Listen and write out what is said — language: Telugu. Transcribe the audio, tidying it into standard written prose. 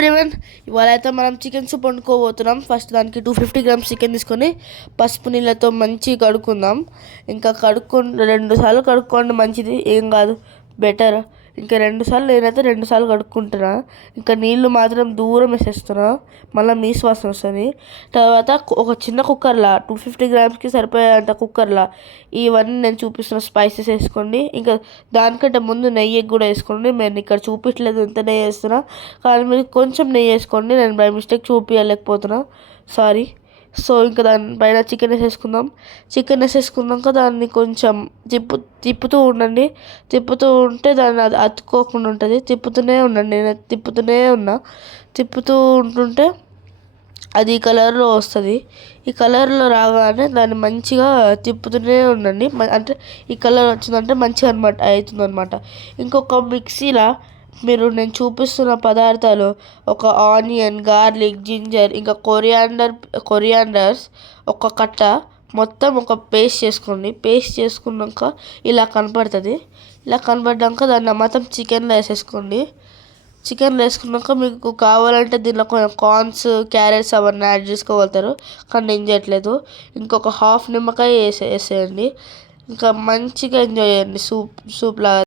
ఎవ్రీవన్, ఇవాళ అయితే మనం చికెన్ సూప్ వండుకోబోతున్నాం. ఫస్ట్ దానికి 250 గ్రామ్స్ చికెన్ తీసుకొని పసుపు నీళ్ళతో మంచిగా కడుక్కుందాం. ఇంకా 2 సార్లు కడుక్కోండి, మంచిది, ఏం కాదు, బెటర్. ఇంకా 2 సార్లు, నేనైతే 2 సార్లు కడుక్కుంటున్నా. ఇంకా నీళ్ళు మాత్రం దూరం వేసేస్తున్నా, మళ్ళీ మీ శ్వాసన వస్తుంది. తర్వాత ఒక చిన్న కుక్కర్లా 250 గ్రామ్స్కి సరిపోయేంత కుక్కర్లా ఇవన్నీ నేను చూపిస్తున్న స్పైసెస్ వేసుకోండి. ఇంకా దానికంటే ముందు నెయ్యి కూడా వేసుకోండి. నేను ఇక్కడ చూపించలేదు ఎంత నెయ్యి వేస్తున్నా, కానీ మీరు కొంచెం నెయ్యి వేసుకోండి. నేను బై మిస్టేక్ చూపించలేకపోతున్నా, సారీ. సో ఇంకా దానిపైన చికెన్ వేసేసుకుందాం. చికెన్ వేసేసుకున్నాక దాన్ని కొంచెం తిప్పుతూ ఉండండి. తిప్పుతూ ఉంటే దాన్ని అది అతుక్కోకుండా ఉంటుంది. తిప్పుతూనే ఉండండి, నేను తిప్పుతూ ఉంటుంటే అది ఈ కలర్లో వస్తుంది. ఈ కలర్లో రాగానే దాన్ని మంచిగా తిప్పుతూనే ఉండండి. అంటే ఈ కలర్ వచ్చిందంటే మంచిగా అవుతుంది అనమాట. ఇంకొక మిక్సీలో నేను చూపిస్తున్న పదార్థాలు ఒక ఆనియన్, గార్లిక్, జింజర్, ఇంకా కొరియాండర్స్ ఒక కట్ట మొత్తం ఒక పేస్ట్ చేసుకోండి. పేస్ట్ చేసుకున్నాక ఇలా కనపడుతుంది. ఇలా కనపడ్డాక దాన్ని మొత్తం చికెన్లో వేసేసుకోండి. చికెన్లో వేసుకున్నాక మీకు కావాలంటే దీనిలో కొంచెం కార్న్స్, క్యారెట్స్ అవన్నీ యాడ్ చేసుకోగలుగుతారు, కానీ నేను చేయట్లేదు. ఇంకొక హాఫ్ నిమ్మకాయ వేసేయండి. ఇంకా మంచిగా ఎంజాయ్ చేయండి సూప్ లాగా.